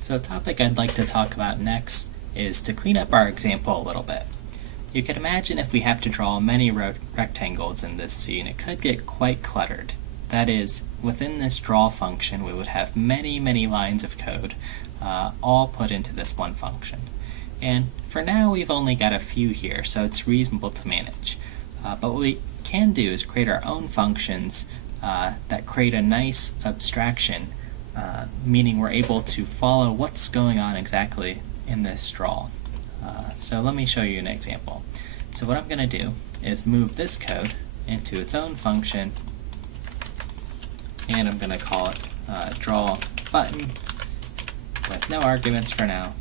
So a topic I'd like to talk about next is to clean up our example a little bit. You can imagine if we have to draw many rectangles in this scene, it could get quite cluttered. That is, within this draw function we would have many lines of code all put into this one function. And for now we've only got a few here, so it's reasonable to manage. But what we can do is create our own functions that create a nice abstraction, meaning we're able to follow what's going on exactly in this draw. So let me show you an example. So what I'm going to do is move this code into its own function, and I'm going to call it draw button with no arguments for now,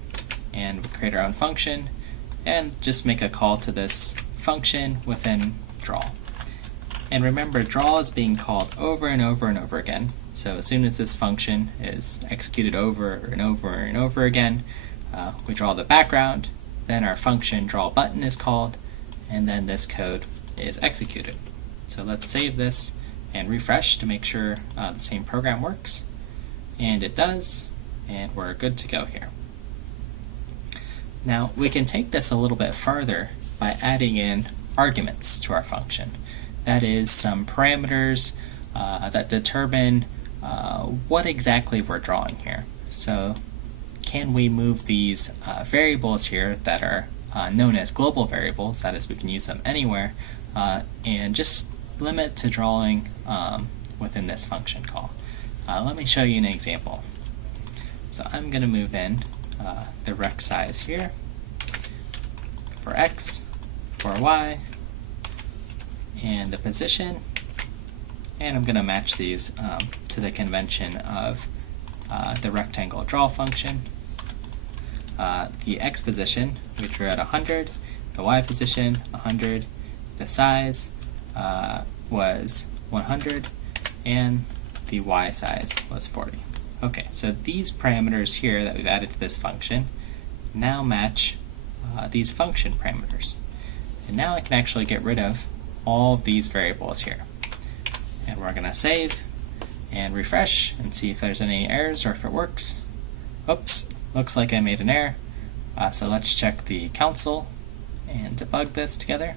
and we create our own function and just make a call to this function within draw. And remember, draw is being called over and over and over again. So as soon as this function is executed over and over and over again, we draw the background, then our function draw button is called, and then this code is executed. So let's save this and refresh to make sure the same program works. And it does, and we're good to go here. Now we can take this a little bit further by adding in arguments to our function. That is, some parameters that determine what exactly we're drawing here. So can we move these variables here that are known as global variables, that is, we can use them anywhere, and just limit to drawing within this function call. Let me show you an example. So I'm going to move in the rect size here for x, for y, and the position, and I'm going to match these to the convention of the rectangle draw function. The x position we drew at 100, the y position 100, the size was 100, and the y size was 40. Okay, so these parameters here that we've added to this function now match these function parameters. And now I can actually get rid of all of these variables here. And we're going to save and refresh and see if there's any errors or if it works. Oops, looks like I made an error. So let's check the console and debug this together.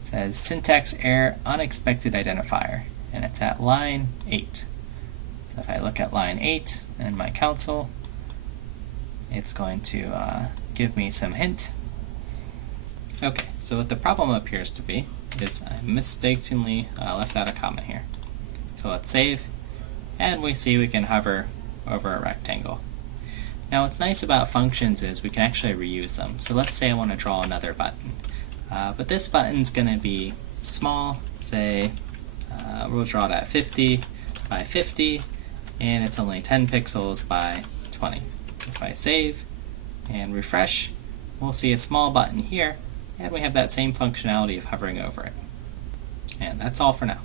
It says syntax error unexpected identifier, and it's at line 8. So if I look at line 8 in my console, it's going to give me some hint. Okay, so what the problem appears to be is I mistakenly left out a comma here. So let's save, and we see we can hover over a rectangle. Now what's nice about functions is we can actually reuse them. So let's say I want to draw another button. But this button's going to be small, say we'll draw it at 50 by 50, and it's only 10 pixels by 20. If I save and refresh, we'll see a small button here, and we have that same functionality of hovering over it. And that's all for now.